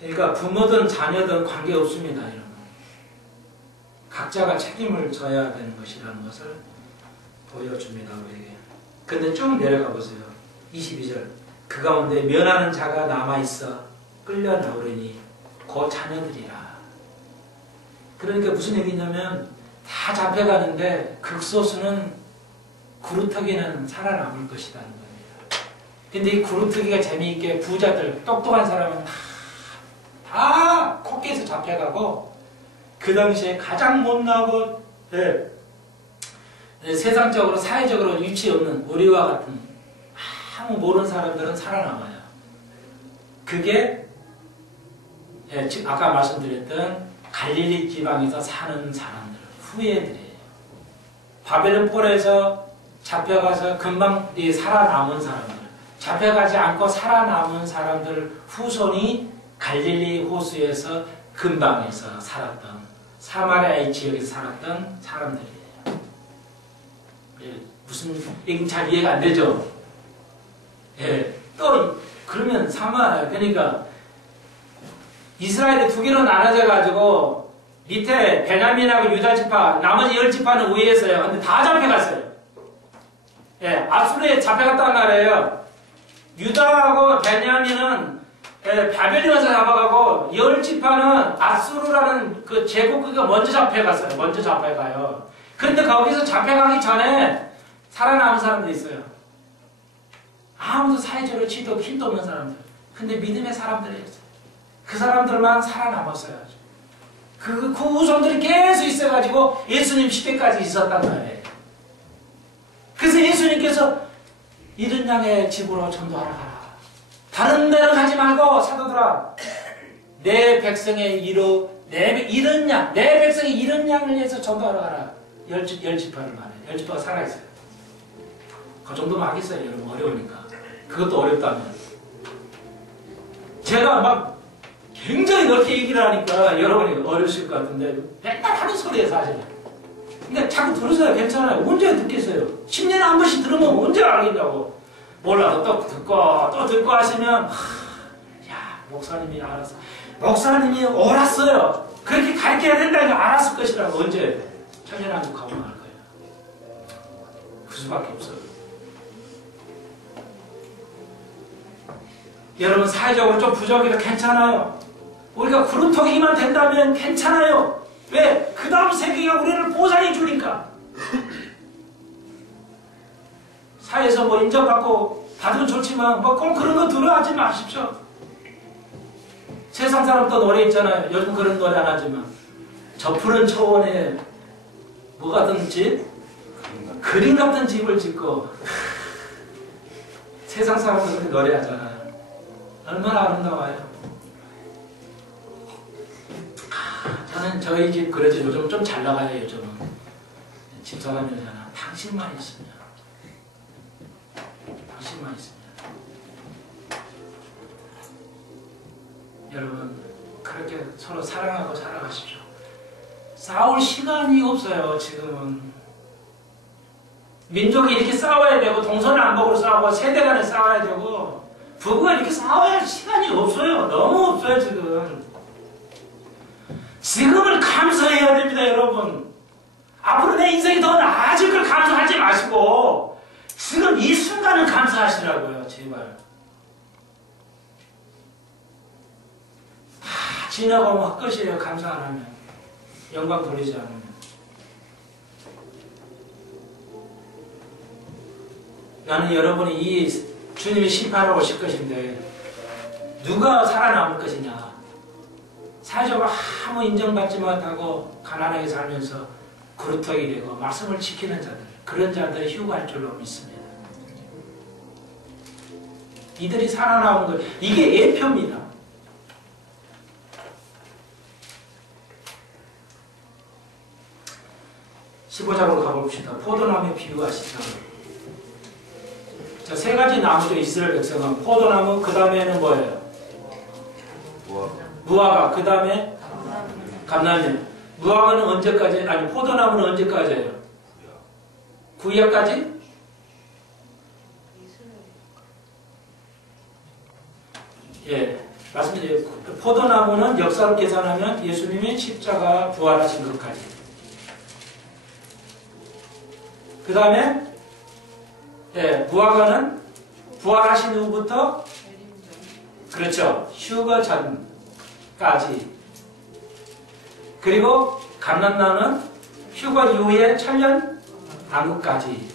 그러니까 부모든 자녀든 관계없습니다. 이런 거. 각자가 책임을 져야 되는 것이라는 것을 보여줍니다. 우리에게. 근데 쭉 내려가 보세요. 22절. 그 가운데 면하는 자가 남아있어 끌려 나오려니 곧 자녀들이라. 그러니까 무슨 얘기냐면 다 잡혀가는데 극소수는 구루터기는 살아남을 것이라는 겁니다. 근데 이 구루터기가 재미있게 부자들, 똑똑한 사람은 다 코끼에서 잡혀가고 그 당시에 가장 못나고 세상적으로 사회적으로 위치 없는 우리와 같은 아무 모르는 사람들은 살아남아요. 그게 아까 말씀드렸던 갈릴리 지방에서 사는 사람들, 후예들이에요. 바벨론 폴에서 잡혀가서 금방 살아남은 사람들, 잡혀가지 않고 살아남은 사람들 후손이 갈릴리 호수에서 근방에서 살았던, 사마리아 지역에서 살았던 사람들이에요. 무슨 얘기는 잘 이해가 안 되죠? 또 그러면 그러니까 이스라엘이 두 개로 나눠져 가지고 밑에 베냐민하고 유다 지파, 나머지 10지파는 위에 있어요. 근데 다 잡혀갔어요. 아수르에 잡혀갔단 말이에요. 유다하고 베냐민은 바벨론에서 잡아가고 10지파는 아수르라는 그 제국이 먼저 잡혀갔어요. 먼저 잡혀가요. 그런데 거기서 잡혀가기 전에 살아남은 사람들이 있어요. 아무도 사회적으로 지도 힘도 없는 사람들. 근데 믿음의 사람들이었어요. 그 사람들만 살아남았어요. 그 후손들이 계속 있어가지고 예수님 시대까지 있었단 말이에요. 그래서 예수님께서 이른 양의 집으로 전도하라 가라. 다른 데는 가지 말고 사도들아, 내 백성의 이른 양, 내 백성의 이른 양을 위해서 전도하러 가라. 10지파를 말해요. 10지파가 살아있어요. 그 정도만 하겠어요, 여러분. 어려우니까. 그것도 어렵다면. 제가 막 굉장히 넓게 얘기를 하니까 여러분이 어려우실 것 같은데 맨날 하는 소리예요, 사실은. 그러니까 자꾸 들으세요. 괜찮아요. 언제 듣겠어요? 10년에 한 번씩 들으면 언제 알겠냐고. 몰라도 또 듣고 하시면 야, 목사님이 알았어. 목사님이 옳았어요. 그렇게 가르쳐야 된다니까 알았을 것이라고. 언제 천년왕국 가보면 알 거예요. 그 수밖에 없어요. 여러분 사회적으로 좀 부족해도 괜찮아요. 우리가 구름터기만 된다면 괜찮아요. 왜? 그 다음 세계가 우리를 보상해 주니까. 사회에서 뭐 인정받고 받으면 좋지만 뭐 꼭 그런 거 두려워하지 마십시오. 세상 사람도 노래 있잖아요. 요즘 그런 노래 안 하지만 저 푸른 초원에 뭐 같은 집? 그림 같은 집을 짓고 세상 사람들 그렇게 노래하잖아요. 얼마나 아름다워요. 저는 저희 집 그러지 요즘 좀 잘 나가요. 요즘은 집사람 여자나 당신만 있으면 당신만 있으면 여러분 그렇게 서로 사랑하고 살아가십시오. 싸울 시간이 없어요. 지금은 민족이 이렇게 싸워야 되고 동서남북으로 싸우고 세대 간에 싸워야 되고 부부가 이렇게 싸워야 할 시간이 없어요. 너무 없어요. 지금을 감사해야 됩니다. 여러분 앞으로 내 인생이 더 나아질 걸 감사하지 마시고 지금 이 순간을 감사하시라고요. 제발. 다 지나가면 헛것이에요. 감사 안 하면. 영광 돌리지 않으면. 나는 여러분이 이 주님이 심판하러 오실 것인데 누가 살아남을 것이냐. 사회적으로 아무 인정받지 못하고 가난하게 살면서 그루터기 되고 말씀을 지키는 자들, 그런 자들이 휴가할 줄로 믿습니다. 이들이 살아남은 것, 이게 예표입니다. (15장으로) 가봅시다. 포도나무의 비유하시죠. 자, 세 가지 나무죠. 이스라엘 백성은 포도나무, 그 다음에는 뭐예요? 무화과, 그 다음에 감람나무. 무화과는 언제까지? 아니 포도나무는 언제까지예요? 구약까지? 예, 맞습니다. 포도나무는 역사로 계산하면 예수님이 십자가 부활하신 것까지. 그 다음에 예, 무화과는 부활하신 후부터 그렇죠. 휴거 전까지. 그리고 감람나무는 휴거 이후에 천년 안구까지.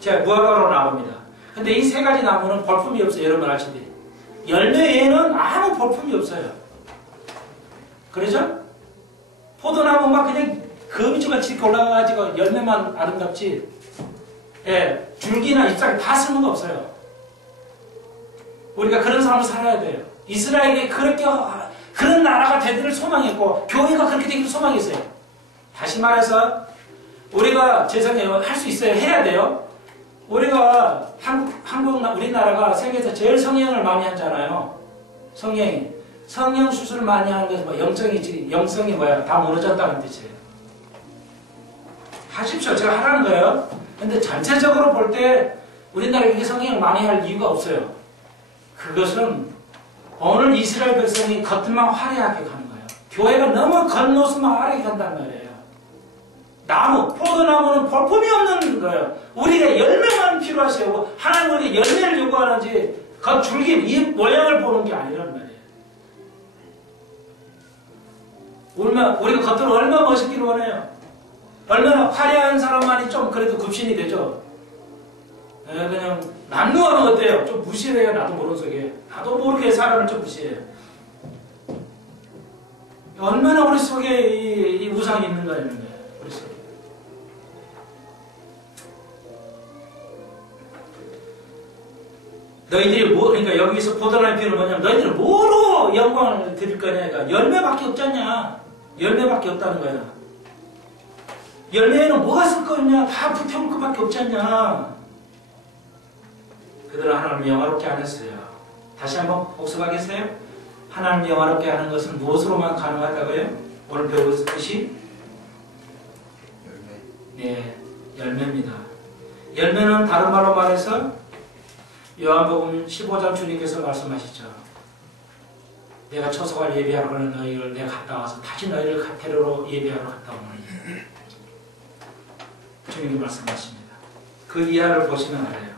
제가 무화과로 나옵니다. 근데 이 세 가지 나무는 볼품이 없어요. 여러분 아시듯이. 열매 외에는 아무 볼품이 없어요. 그러죠? 포도나무 막 그냥 거미줄같이 올라가가지고 열매만 아름답지, 예, 줄기나 잎사귀 다 쓸모가 없어요. 우리가 그런 삶을 살아야 돼요. 이스라엘이 그렇게 그런 나라가 되기를 소망했고 교회가 그렇게 되기를 소망했어요. 다시 말해서 우리가 죄송해요. 할 수 있어요. 해야 돼요. 우리가 우리나라가 세계에서 제일 성형을 많이 하잖아요. 성형 수술을 많이 하는 것은 뭐 영성이 뭐야? 다 무너졌다는 뜻이에요. 하십시오. 제가 하라는 거예요. 근데 전체적으로 볼 때 우리나라에 성형을 많이 할 이유가 없어요. 그것은 오늘 이스라엘 백성이 겉만 화려하게 가는 거예요. 교회가 너무 겉모습만 화려하게 간단 말이에요. 포도나무는 볼품이 없는 거예요. 우리가 열매만 필요하세요. 하나님 우리가 열매를 요구하는지 겉줄기, 잎 모양을 보는 게 아니란 말이에요. 우리가 겉으로 얼마나 멋있기를 원해요. 얼마나 화려한 사람만이 좀 그래도 급신이 되죠. 그냥 남루하면 어때요? 좀 무시해요. 나도 모르는 속에. 나도 모르게 사람을 좀 무시해요. 얼마나 우리 속에 이 우상이 있는가 있는 거예요. 우리 속에. 너희들이 그러니까 여기서 포도나무 비유는 뭐냐면 너희들이 뭐로 영광을 드릴 거냐. 그러니까 열매밖에 없잖냐. 열매밖에 없다는 거야. 열매에는 뭐가 쓸 거냐? 다 불태울 것밖에 없잖냐. 그들은 하나님을 영화롭게 안 했어요. 다시 한번 복습하겠어요? 하나님을 영화롭게 하는 것은 무엇으로만 가능하다고요? 오늘 배울 것이? 네, 열매입니다. 열매는 다른 말로 말해서 요한복음 15장 주님께서 말씀하시죠. 내가 초소갈 예비하러 가는 너희를 내가 갔다 와서 다시 너희를 데리러 예비하러 갔다 오느니. 주님이 말씀하십니다. 그 이하를 보시면 알아요.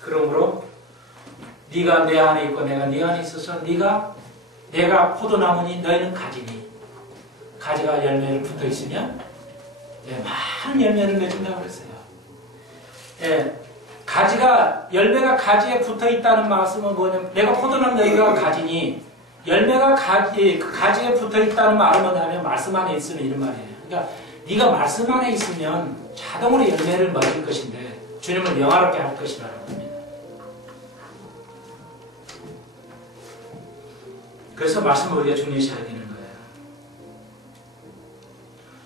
그러므로 네가 내 안에 있고 내가 네 안에 있어서 내가 포도나무니 너희는 가지니 가지가 열매를 붙어 있으면 많은 열매를 맺는다고 그랬어요. 열매가 가지에 붙어 있다는 말씀은 뭐냐면 내가 포도나무 너희가 가지니 열매가 가지에 붙어 있다는 말은 뭐냐면 말씀 안에 있으면 이런 말이에요. 그러니까 네가 말씀 안에 있으면 자동으로 열매를 맺을 것인데 주님을 영화롭게 할 것이라는 겁니다. 그래서 말씀을 우리가 중요시해야 되는 거예요.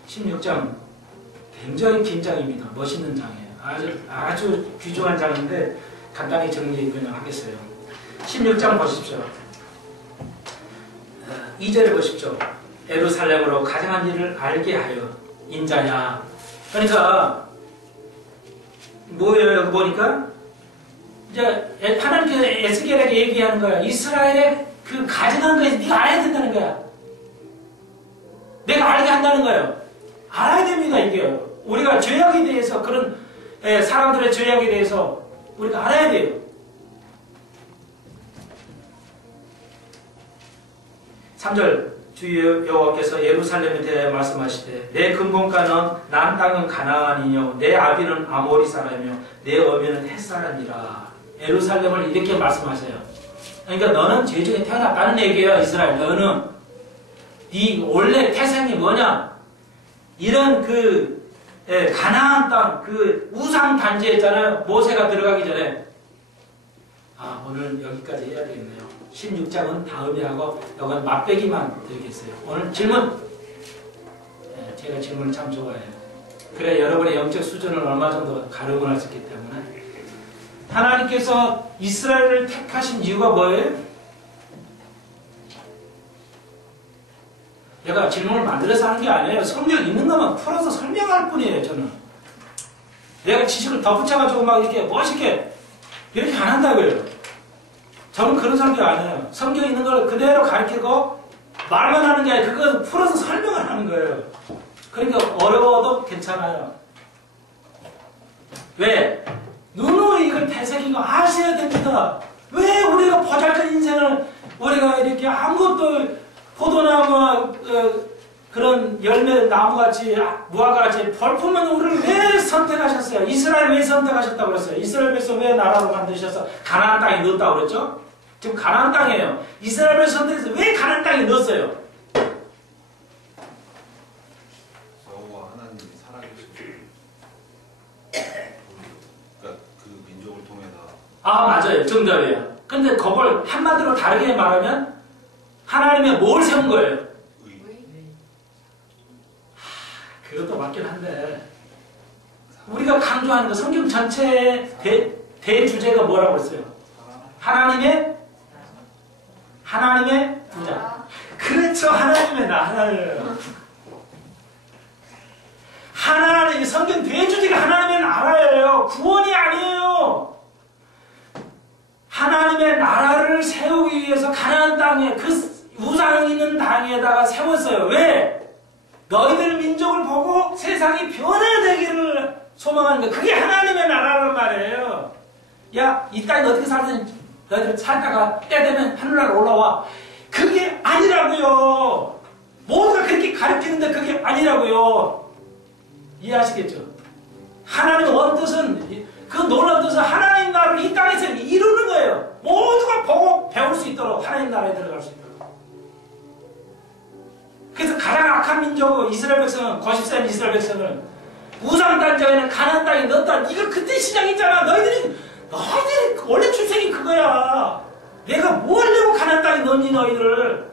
16장 굉장히 긴 장입니다. 멋있는 장이에요. 아주 귀중한 장인데 간단히 정리 그냥 하겠어요. 16장 보십시오. 2절에 보십시오. 예루살렘으로 가증한 일을 알게 하여 인자야. 그러니까 뭐예요? 여기 보니까 이제 하나님께서 에스겔에게 얘기하는 거야. 이스라엘의 그 가증한 거에서 네가 알아야 된다는 거야. 내가 알게 한다는 거예요. 알아야 됩니다. 이게 우리가 죄악에 대해서 그런 사람들의 죄악에 대해서 우리가 알아야 돼요. 3절 주 여호와께서 예루살렘에 대하여 말씀하시되 내 근본가는 난 땅은 가나안이뇨 내 아비는 아모리 사람이며 내 어미는 헷 사람이라. 예루살렘을 이렇게 말씀하세요. 그러니까 너는 죄 중에 태어났다는 얘기예요. 이스라엘 너는 네 원래 태생이 뭐냐? 이런 가나안 땅 그 우상 단지에 있잖아요. 모세가 들어가기 전에. 오늘 여기까지 해야 되겠네요. 16장은 다음에 하고 이건 맛배기만 드리겠어요. 오늘 질문. 제가 질문을 참 좋아해요. 그래 여러분의 영적 수준을 얼마 정도 가늠을 할 수 있기 때문에. 하나님께서 이스라엘을 택하신 이유가 뭐예요? 내가 질문을 만들어서 하는 게 아니에요. 성경 있는 것만 풀어서 설명할 뿐이에요. 저는 내가 지식을 덧붙여가지고 막 이렇게 멋있게 이렇게 안 한다고요. 저는 그런 사람들이 아니에요. 성경에 있는 걸 그대로 가르치고 말만 하는 게 아니라 그건 풀어서 설명을 하는 거예요. 그러니까 어려워도 괜찮아요. 왜? 눈으로 이걸 되새긴 거 아셔야 됩니다. 왜 우리가 보잘것 인생을 우리가 이렇게 아무것도 포도나무와 그런 열매 나무같이 무화과같이 벌품은 우리를 왜 선택하셨어요? 이스라엘 왜 선택하셨다고 그랬어요? 이스라엘 백성 왜 나라로 만드셔서 가나안 땅에 넣었다고 그랬죠? 지금 가나안 땅이에요. 이스라엘을 선택해서 왜 가나안 땅에 넣었어요? 여호와 하나님이 살아계시고 그러니까 그 민족을 통해서 아 맞아요. 정답이에요. 근데 그걸 한마디로 다르게 말하면 하나님이 뭘 세운 거예요? 그것도 맞긴 한데 우리가 강조하는 거 성경 전체의 대주제가 뭐라고 했어요? 하나님의 부자. 그렇죠. 하나님의 나라예요. 하나님 성경 대주제가 하나님의 나라예요. 구원이 아니에요. 하나님의 나라를 세우기 위해서 가나안 땅에 그 우상 있는 땅에다가 세웠어요. 왜? 너희들 민족을 보고 세상이 변화되기를 소망하는 거. 그게 하나님의 나라란 말이에요. 야, 이 땅에 어떻게 살든 너희들 살다가 때 되면 하늘나라 올라와. 그게 아니라고요. 모두가 그렇게 가르치는데 그게 아니라고요. 이해하시겠죠? 하나님의 원뜻은 그 놀라운 뜻은 하나님 나라를 이 땅에서 이루는 거예요. 모두가 보고 배울 수 있도록 하나님 나라에 들어갈 수 있도록. 그래서 가장 악한 민족 이스라엘 백성은 거십세인 이스라엘 백성을 우상 단장에는 가나안 땅에 넣었다. 이거 그때 시작했잖아. 너희들이 원래 출생이 그거야. 내가 뭐 하려고 가나안 땅에 넣니 너희들을.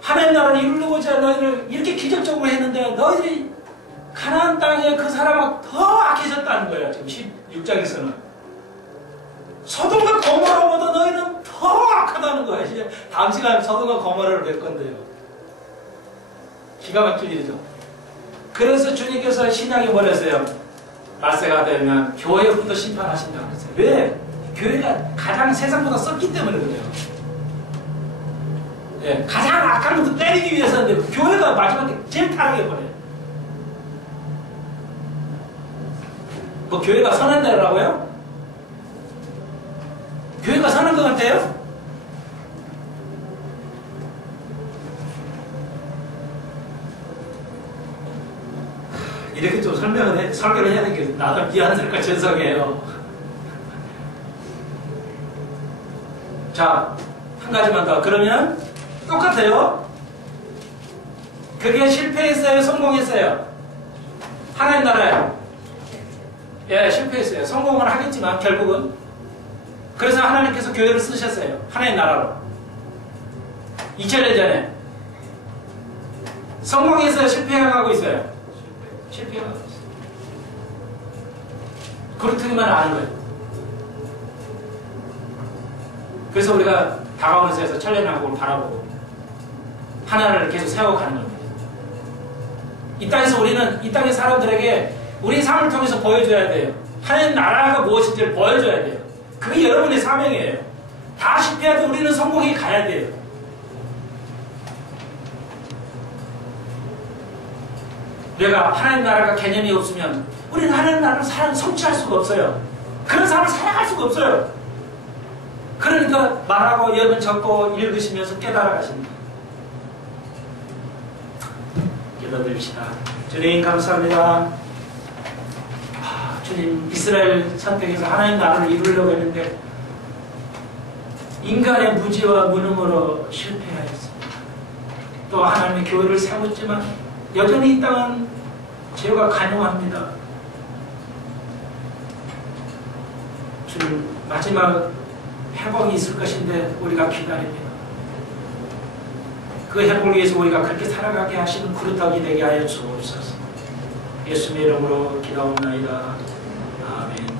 하나님 나라를 이루려고자 너희를 이렇게 기적적으로 했는데 너희들이 가나안 땅에 그 사람은 더 악해졌다는 거예요. 지금 16장에서는. 소돔과 고모라보다 너희는 더 악하다는 거예요. 이제 다음 시간에 소돔과 고모라를 뵐 건데요. 기가 막힌 일이죠. 그래서 주님께서 신약에 뭐랬어요? 말세가 되면 교회부터 심판하신다고 그랬어요. 왜? 교회가 가장 세상보다 썩기 때문에 그래요. 예, 가장 악한 것도 때리기 위해서인데 교회가 마지막에 제일 타락해버려요. 뭐 교회가 선한 데라고요? 교회가 선한 것 같아요? 이렇게 좀 설교를 해야 되겠어요. 나도 미안스럽고 죄송해요. 자, 한 가지만 더. 그러면 똑같아요. 그게 실패했어요? 성공했어요? 하나님 나라예요. 예, 실패했어요. 성공은 하겠지만 결국은. 그래서 하나님께서 교회를 쓰셨어요. 하나님 나라로. 2000년 전에. 성공했어요? 실패하고 있어요? 실패하고 있어요. 그렇다기만 아는 거예요. 그래서 우리가 다가오는 세에서 천년왕국을 바라보고 하나를 계속 세워가는 겁니다. 이 땅에서 우리는 이 땅의 사람들에게 우리 삶을 통해서 보여줘야 돼요. 하나님 나라가 무엇인지를 보여줘야 돼요. 그게 여러분의 사명이에요. 다 실패해도 우리는 성공해 가야 돼요. 내가 하나님 나라가 개념이 없으면 우리는 하나님 나라를 성취할 수가 없어요. 그런 삶을 살아갈 수가 없어요. 그러니까 말하고 여러분 적고 읽으시면서 깨달아가십니다. 기도드립시다. 주님 감사합니다. 주님 이스라엘 선택해서 하나님 나라를 이루려고 했는데 인간의 무지와 무능으로 실패하였습니다. 또 하나님의 교회를 세웠지만 여전히 이 땅은 죄가 간용합니다. 주님 마지막 회복이 있을 것인데 우리가 기다립니다. 그 회복을 위해서 우리가 그렇게 살아가게 하시는 그릇하게 되게 하여 주옵소서. 예수님의 이름으로 기도하옵나이다. 아멘.